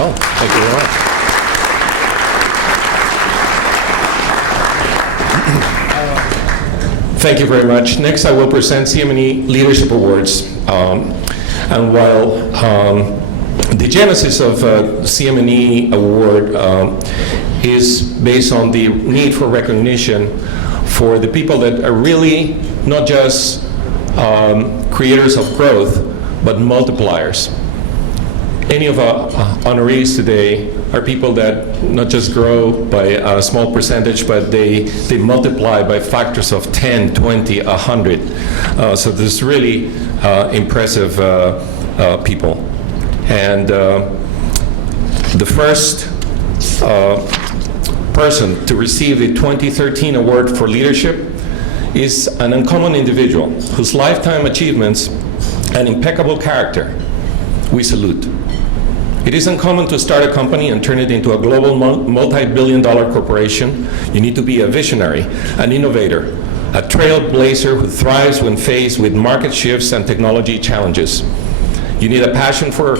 Well, thank you very much. Thank you very much. Next, I will present CM&E Leadership Awards. And while the genesis of CM&E Award is based on the need for recognition for the people that are really not just creators of growth, but multipliers. Any of our honorees today are people that not just grow by a small percentage, but they multiply by factors of 10, 20, 100. So there's really impressive people. And the first person to receive the 2013 Award for Leadership is an uncommon individual whose lifetime achievements and impeccable character we salute. It is uncommon to start a company and turn it into a global multi-billion-dollar corporation. You need to be a visionary, an innovator, a trailblazer who thrives when faced with market shifts and technology challenges. You need a passion for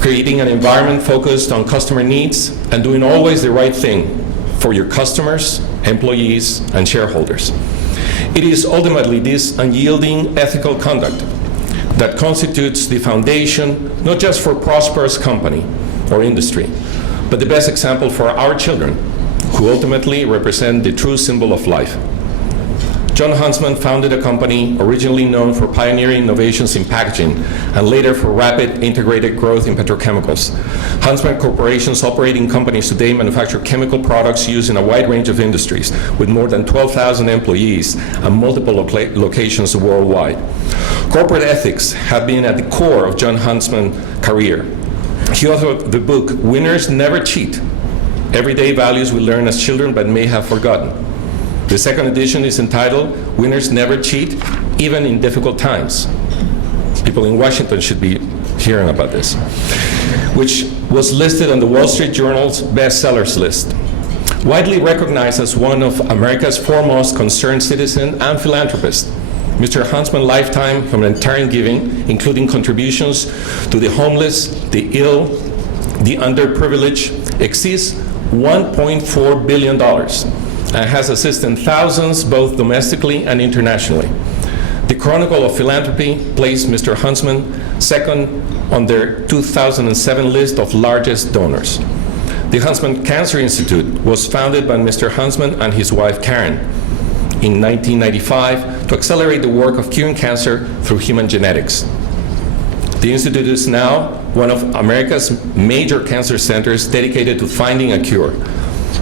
creating an environment focused on customer needs and doing always the right thing for your customers, employees, and shareholders. It is ultimately this unyielding ethical conduct that constitutes the foundation, not just for prosperous company or industry, but the best example for our children, who ultimately represent the true symbol of life. Jon Huntsman founded a company originally known for pioneering innovations in packaging and later for rapid integrated growth in petrochemicals. Huntsman Corporation's operating companies today manufacture chemical products used in a wide range of industries with more than 12,000 employees and multiple locations worldwide. Corporate ethics have been at the core of Jon Huntsman's career. He authored the book, Winners Never Cheat, Everyday Values We Learn as Children But May Have Forgotten. The second edition is entitled, Winners Never Cheat, Even in Difficult Times. People in Washington should be hearing about this, which was listed on the Wall Street Journal's bestsellers list. Widely recognized as one of America's foremost concerned citizens and philanthropists, Mr. Huntsman's lifetime humanitarian giving, including contributions to the homeless, the ill, the underprivileged, exceeds $1.4 billion. And has assisted thousands both domestically and internationally. The Chronicle of Philanthropy placed Mr. Huntsman second on their 2007 list of largest donors. The Huntsman Cancer Institute was founded by Mr. Huntsman and his wife Karen in 1995 to accelerate the work of curing cancer through human genetics. The Institute is now one of America's major cancer centers dedicated to finding a cure.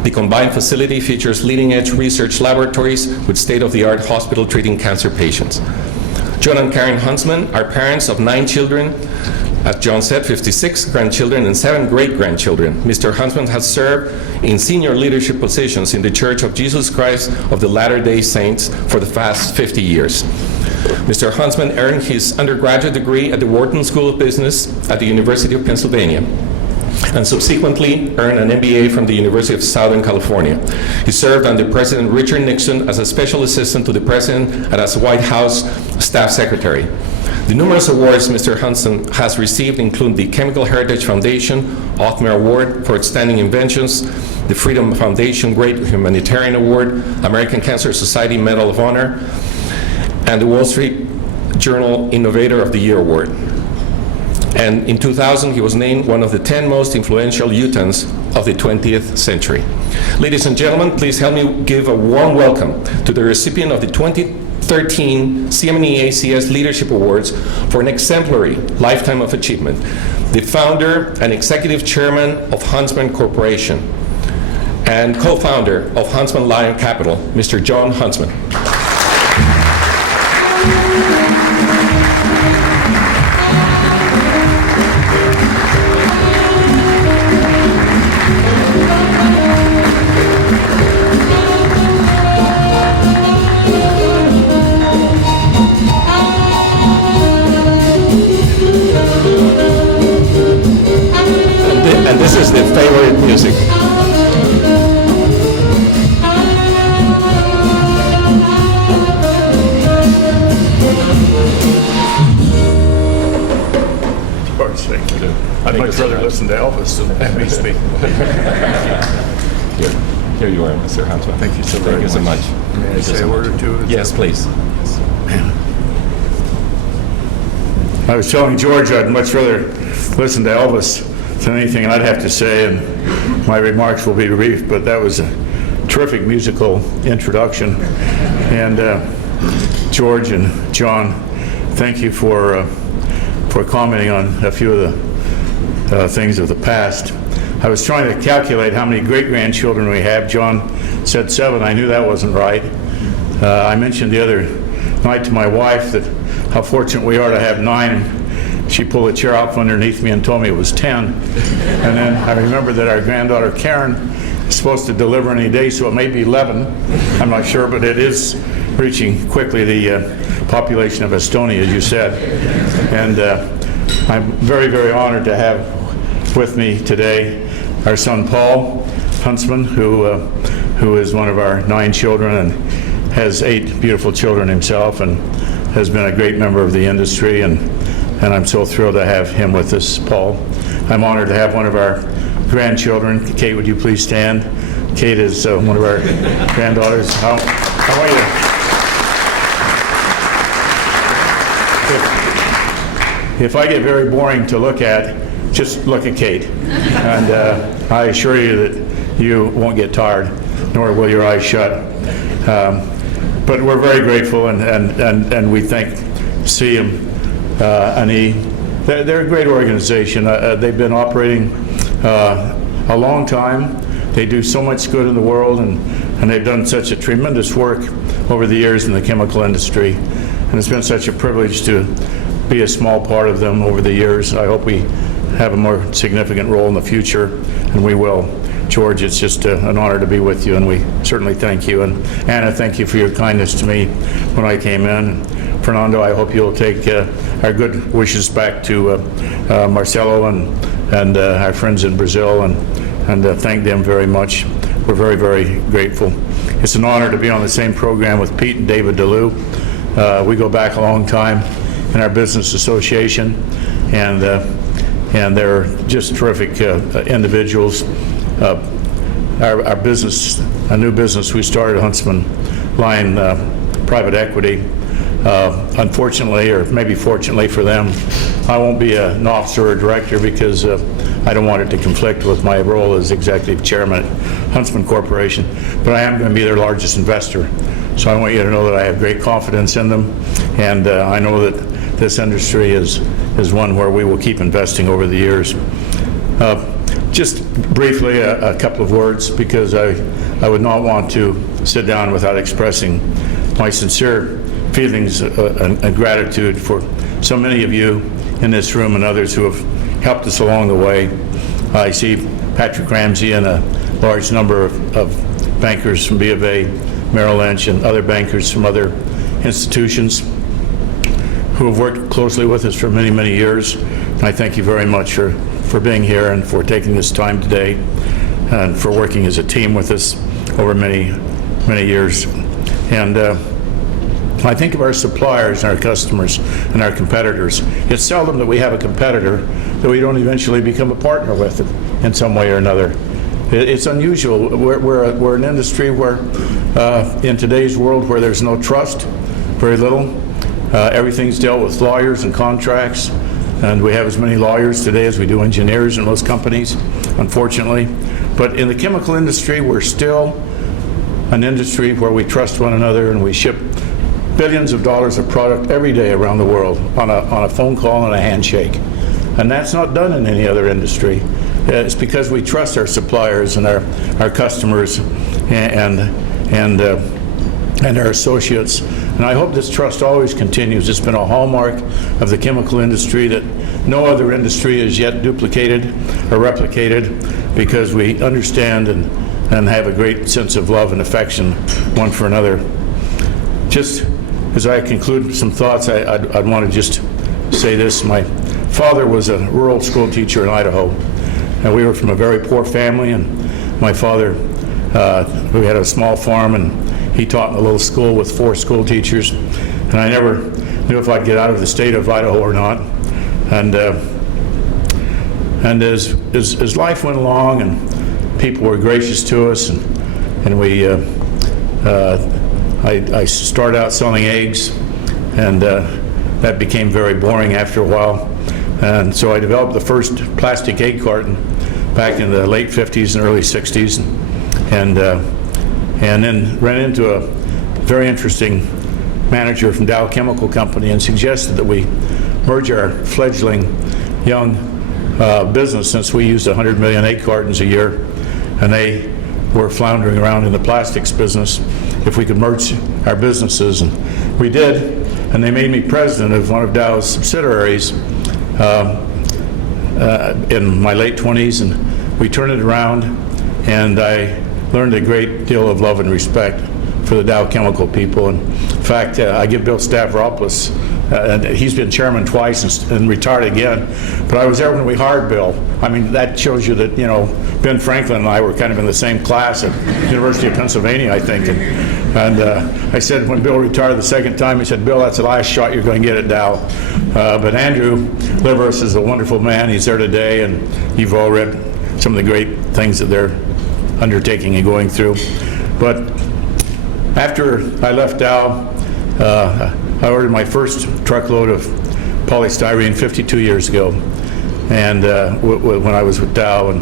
The combined facility features leading-edge research laboratories with state-of-the-art hospital treating cancer patients. Jon and Karen Huntsman are parents of 9 children, as Jon said, 56 grandchildren and 7 great-grandchildren. Mr. Huntsman has served in senior leadership positions in the Church of Jesus Christ of the Latter-day Saints for the past 50 years. Mr. Huntsman earned his undergraduate degree at the Wharton School of Business at the University of Pennsylvania, and subsequently earned an MBA from the University of Southern California. He served under President Richard Nixon as a special assistant to the President and as White House Staff Secretary. The numerous awards Mr. Huntsman has received include the Chemical Heritage Foundation Othmer Award for Outstanding Inventions, the Freedom Foundation Great Humanitarian Award, American Cancer Society Medal of Honor, and the Wall Street Journal Innovator of the Year Award. And in 2000, he was named one of the 10 most influential Utahns of the 20th century. Ladies and gentlemen, please help me give a warm welcome to the recipient of the 2013 CM&E ACS Leadership Awards for an exemplary lifetime of achievement, the founder and executive chairman of Huntsman Corporation and co-founder of Huntsman Lion Capital, Mr. Jon Huntsman. And this is the favorite music. For God's sake. Thank you. I'd much rather listen to Elvis than me speak. Here you are, Mr. Huntsman. Thank you so very much. Thank you so much. May I say a word or two? Yes, please. I was telling George I'd much rather listen to Elvis than anything I'd have to say, and my remarks will be brief, but that was a terrific musical introduction. And George and John, thank you for commenting on a few of the things of the past. I was trying to calculate how many great-grandchildren we have. John said 7. I knew that wasn't right. I mentioned the other night to my wife that how fortunate we are to have 9. She pulled a chair out from underneath me and told me it was 10. And then I remember that our granddaughter Karen is supposed to deliver any day, so it may be 11. I'm not sure, but it is reaching quickly the population of Estonia, as you said. And I'm very, very honored to have with me today our son Paul Huntsman, who is one of our 9 children and has 8 beautiful children himself, and has been a great member of the industry, and I'm so thrilled to have him with us, Paul. I'm honored to have one of our grandchildren. Kate, would you please stand? Kate is one of our granddaughters. How are you? If I get very boring to look at, just look at Kate. And I assure you that you won't get tired, nor will your eyes shut. But we're very grateful, and we thank CM&E. They're a great organization. They've been operating a long time. They do so much good in the world, and they've done such a tremendous work over the years in the chemical industry. And it's been such a privilege to be a small part of them over the years. I hope we have a more significant role in the future, and we will. George, it's just an honor to be with you, and we certainly thank you. And Anna, thank you for your kindness to me when I came in. Fernando, I hope you'll take our good wishes back to Marcelo and our friends in Brazil, and thank them very much. We're very, very grateful. It's an honor to be on the same program with Pete and David DeLue. We go back a long time in our business association, and they're just terrific individuals. Our business, a new business we started, Huntsman Line Private Equity. Unfortunately, or maybe fortunately for them, I won't be an officer or director because I don't want it to conflict with my role as executive chairman at Huntsman Corporation, but I am going to be their largest investor. So I want you to know that I have great confidence in them, and I know that this industry is one where we will keep investing over the years. Just briefly, a couple of words, because I would not want to sit down without expressing my sincere feelings and gratitude for so many of you in this room and others who have helped us along the way. I see Patrick Ramsey and a large number of bankers from B of A, Merrill Lynch, and other bankers from other institutions who have worked closely with us for many, many years. I thank you very much for being here and for taking this time today and for working as a team with us over many, many years. And I think of our suppliers and our customers and our competitors. It's seldom that we have a competitor that we don't eventually become a partner with in some way or another. It's unusual. We're an industry where, in today's world, where there's no trust, very little. Everything's dealt with lawyers and contracts, and we have as many lawyers today as we do engineers in most companies, unfortunately. But in the chemical industry, we're still an industry where we trust one another, and we ship billions of dollars of product every day around the world on a phone call and a handshake. And that's not done in any other industry. It's because we trust our suppliers and our customers and our associates. And I hope this trust always continues. It's been a hallmark of the chemical industry that no other industry has yet duplicated or replicated, because we understand and have a great sense of love and affection one for another. Just as I conclude some thoughts, I'd want to just say this. My father was a rural school teacher in Idaho, and we were from a very poor family, and my father, we had a small farm, and he taught in a little school with 4 school teachers, and I never knew if I'd get out of the state of Idaho or not. And And as life went along and people were gracious to us, and I started out selling eggs, and that became very boring after a while. And so I developed the first plastic egg carton back in the late 50s and early 60s, and then ran into a very interesting manager from Dow Chemical Company and suggested that we merge our fledgling young business, since we used 100 million egg cartons a year, and they were floundering around in the plastics business, if we could merge our businesses. And we did, and they made me president of one of Dow's subsidiaries in my late 20s, and we turned it around, and I learned a great deal of love and respect for the Dow Chemical people. And in fact, I give Bill Stavropoulos, and he's been chairman twice and retired again, but I was there when we hired Bill. I mean, that shows you that, Ben Franklin and I were kind of in the same class at University of Pennsylvania, I think. And I said, when Bill retired the second time, he said, Bill, that's the last shot you're going to get at Dow. But Andrew Liveris is a wonderful man. He's there today, and you've all read some of the great things that they're undertaking and going through. But after I left Dow, I ordered my first truckload of polystyrene 52 years ago, and when I was with Dow, and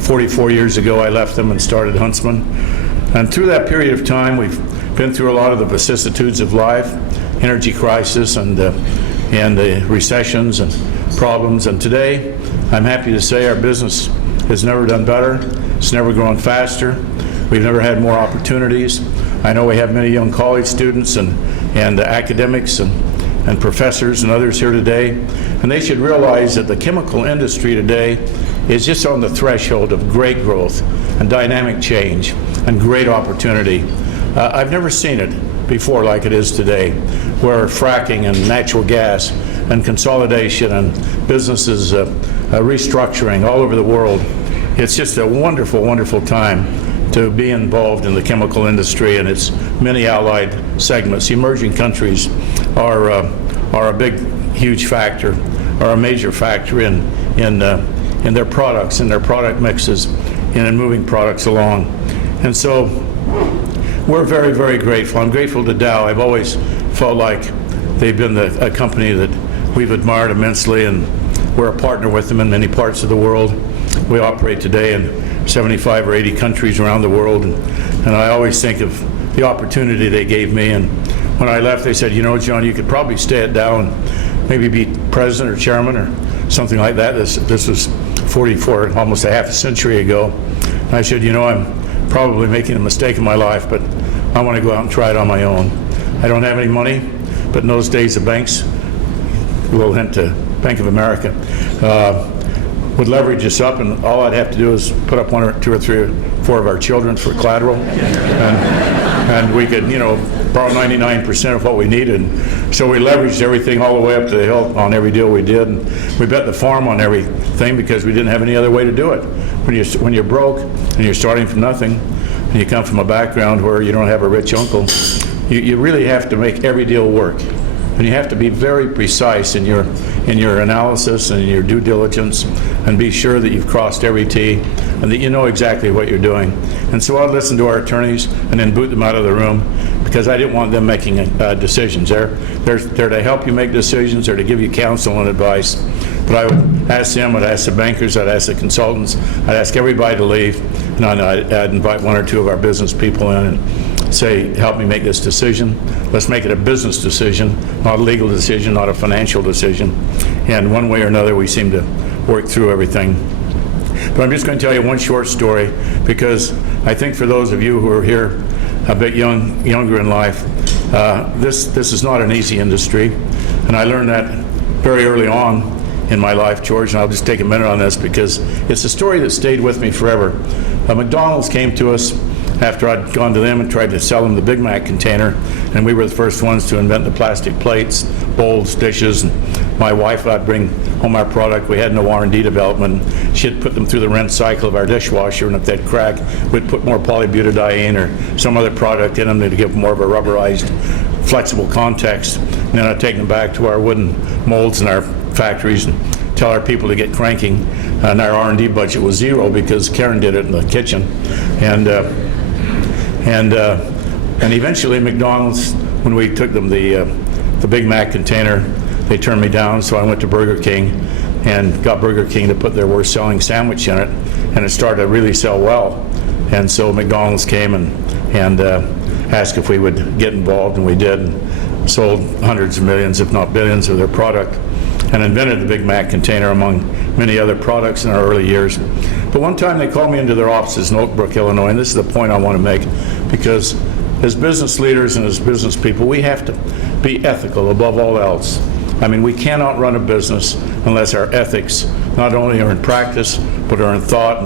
44 years ago I left them and started Huntsman. And through that period of time, we've been through a lot of the vicissitudes of life, energy crisis, and the recessions and problems. And today, I'm happy to say our business has never done better. It's never grown faster. We've never had more opportunities. I know we have many young college students and academics and professors and others here today, and they should realize that the chemical industry today is just on the threshold of great growth and dynamic change and great opportunity. I've never seen it before like it is today, where fracking and natural gas and consolidation and businesses restructuring all over the world. It's just a wonderful, wonderful time to be involved in the chemical industry and its many allied segments. Emerging countries are a big, huge factor, are a major factor in their products and their product mixes and in moving products along. And so we're very, very grateful. I'm grateful to Dow. I've always felt like they've been a company that we've admired immensely, and we're a partner with them in many parts of the world. We operate today in 75 or 80 countries around the world, and I always think of the opportunity they gave me. And when I left, they said, John, you could probably stay at Dow and maybe be president or chairman or something like that. This was 44, almost a half a century ago. And I said, I'm probably making a mistake in my life, but I want to go out and try it on my own. I don't have any money, but in those days the banks, a little hint to Bank of America, would leverage us up, and all I'd have to do is put up 1 or 2 or 3 or 4 of our children for collateral, and we could, borrow 99% of what we needed. So we leveraged everything all the way up to the hill on every deal we did, and we bet the farm on everything because we didn't have any other way to do it. When you're broke and you're starting from nothing, and you come from a background where you don't have a rich uncle, you really have to make every deal work. And you have to be very precise in your analysis and in your due diligence, and be sure that you've crossed every T and that you know exactly what you're doing. And so I listened to our attorneys and then boot them out of the room, because I didn't want them making decisions. They're to help you make decisions, they're to give you counsel and advice. But I would ask them, I'd ask the bankers, I'd ask the consultants, I'd ask everybody to leave, and I'd invite 1 or 2 of our business people in and say, help me make this decision. Let's make it a business decision, not a legal decision, not a financial decision. And one way or another, we seem to work through everything. But I'm just going to tell you one short story, because I think for those of you who are here a bit younger in life, this is not an easy industry. And I learned that very early on in my life, George, and I'll just take a minute on this because it's a story that stayed with me forever. McDonald's came to us after I'd gone to them and tried to sell them the Big Mac container, and we were the first ones to invent the plastic plates, bowls, dishes. And my wife would bring home our product. We had no R&D development. She'd put them through the rinse cycle of our dishwasher, and if they'd crack, we'd put more polybutadiene or some other product in them to give them more of a rubberized, flexible context. And then I'd take them back to our wooden molds and our factories and tell our people to get cranking. And our R&D budget was zero because Karen did it in the kitchen. And eventually McDonald's, when we took them the Big Mac container, they turned me down, so I went to Burger King and got Burger King to put their worst selling sandwich in it, and it started to really sell well. And so McDonald's came and asked if we would get involved, and we did, and sold hundreds of millions, if not billions, of their product, and invented the Big Mac container among many other products in our early years. But one time they called me into their offices in Oak Brook, Illinois, and this is the point I want to make, because as business leaders and as business people, we have to be ethical above all else. I mean, we cannot run a business unless our ethics not only are in practice, but are in thought.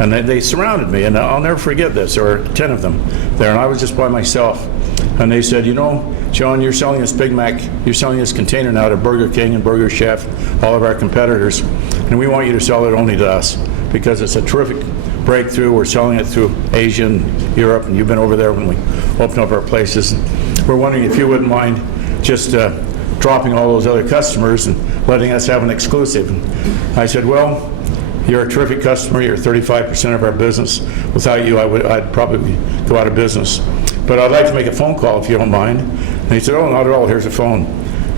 And they surrounded me, and I'll never forget this. There were 10 of them there, and I was just by myself. And they said, you know, John, you're selling this Big Mac, you're selling this container now to Burger King and Burger Chef, all of our competitors, and we want you to sell it only to us, because it's a terrific breakthrough. We're selling it through Asia and Europe, and you've been over there when we opened up our places. We're wondering if you wouldn't mind just dropping all those other customers and letting us have an exclusive. And I said, well, you're a terrific customer. You're 35% of our business. Without you, I'd probably go out of business. But I'd like to make a phone call if you don't mind. And he said, oh, not at all. Here's a phone.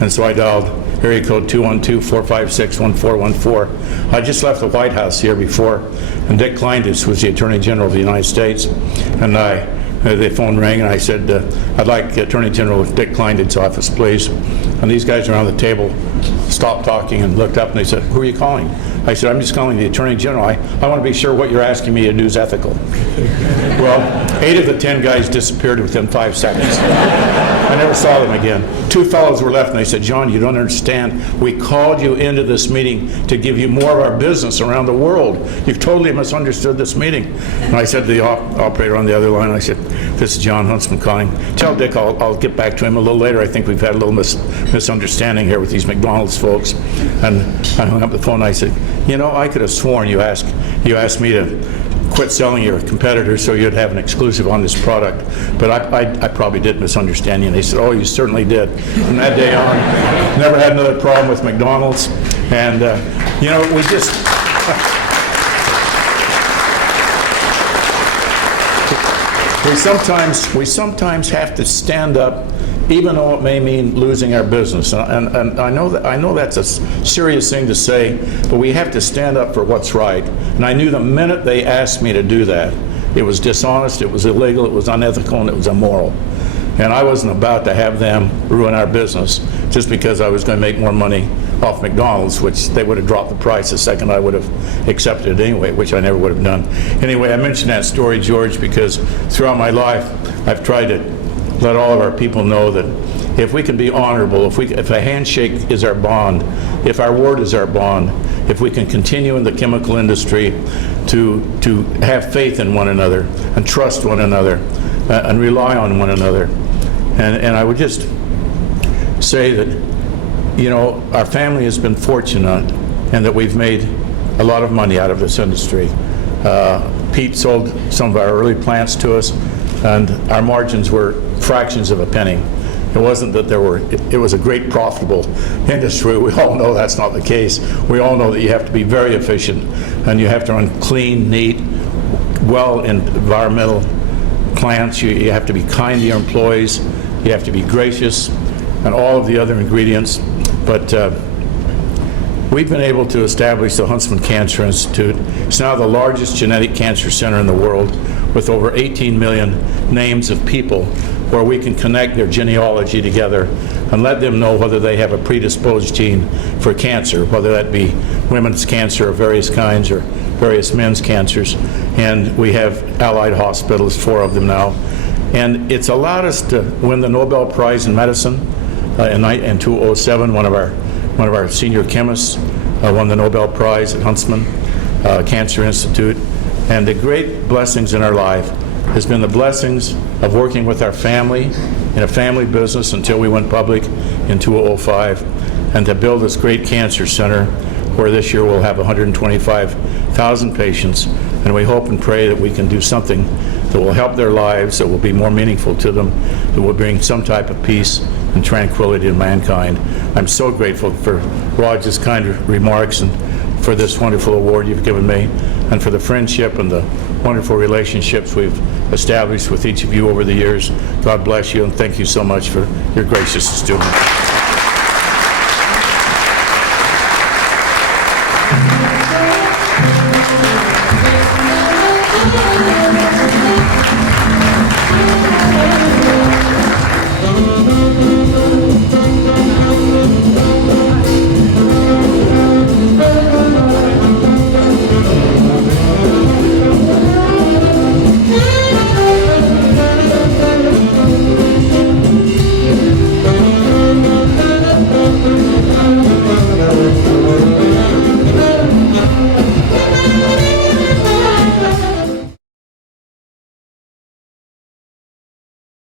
And so I dialed area code 212-456-1414. I just left the White House here before, and Dick Kleindus was the Attorney General of the United States. And the phone rang, and I said, I'd like Attorney General Dick Kleindus' office, please. And these guys around the table stopped talking and looked up, and they said, who are you calling? I said, I'm just calling the Attorney General. I want to be sure what you're asking me to do is ethical. Well, 8 of the 10 guys disappeared within 5 seconds. I never saw them again. 2 fellows were left, and they said, John, you don't understand. We called you into this meeting to give you more of our business around the world. You've totally misunderstood this meeting. And I said to the operator on the other line, I said, this is John Huntsman calling. Tell Dick I'll get back to him a little later. I think we've had a little misunderstanding here with these McDonald's folks. And I hung up the phone, and I said, you know, I could have sworn you asked me to quit selling your competitors so you'd have an exclusive on this product. But I probably did misunderstand you. And they said, oh, you certainly did. From that day on, never had another problem with McDonald's. And, you know, we just... We sometimes have to stand up, even though it may mean losing our business. And I know that's a serious thing to say, but we have to stand up for what's right. And I knew the minute they asked me to do that, it was dishonest, it was illegal, it was unethical, and it was immoral. And I wasn't about to have them ruin our business just because I was going to make more money off McDonald's, which they would have dropped the price the second I would have accepted it anyway, which I never would have done. Anyway, I mentioned that story, George, because throughout my life, I've tried to let all of our people know that if we can be honorable, if a handshake is our bond, if our word is our bond, if we can continue in the chemical industry to have faith in one another and trust one another and rely on one another. And I would just say that, you know, our family has been fortunate and that we've made a lot of money out of this industry. Pete sold some of our early plants to us, and our margins were fractions of a penny. It wasn't that it was a great profitable industry. We all know that's not the case. We all know that you have to be very efficient, and you have to run clean, neat, well environmental plants. You have to be kind to your employees. You have to be gracious, and all of the other ingredients. But we've been able to establish the Huntsman Cancer Institute. It's now the largest genetic cancer center in the world, with over 18 million names of people where we can connect their genealogy together and let them know whether they have a predisposed gene for cancer, whether that be women's cancer of various kinds or various men's cancers. And we have allied hospitals, 4 of them now. And it's allowed us to win the Nobel Prize in Medicine. In 2007, one of our senior chemists won the Nobel Prize at Huntsman Cancer Institute. And the great blessings in our life has been the blessings of working with our family in a family business until we went public in 2005, and to build this great cancer center where this year we'll have 125,000 patients. And we hope and pray that we can do something that will help their lives, that will be more meaningful to them, that will bring some type of peace and tranquility to mankind. I'm so grateful for Roger's kind remarks and for this wonderful award you've given me, and for the friendship and the wonderful relationships we've established with each of you over the years. God bless you, and thank you so much for your gracious stewardship.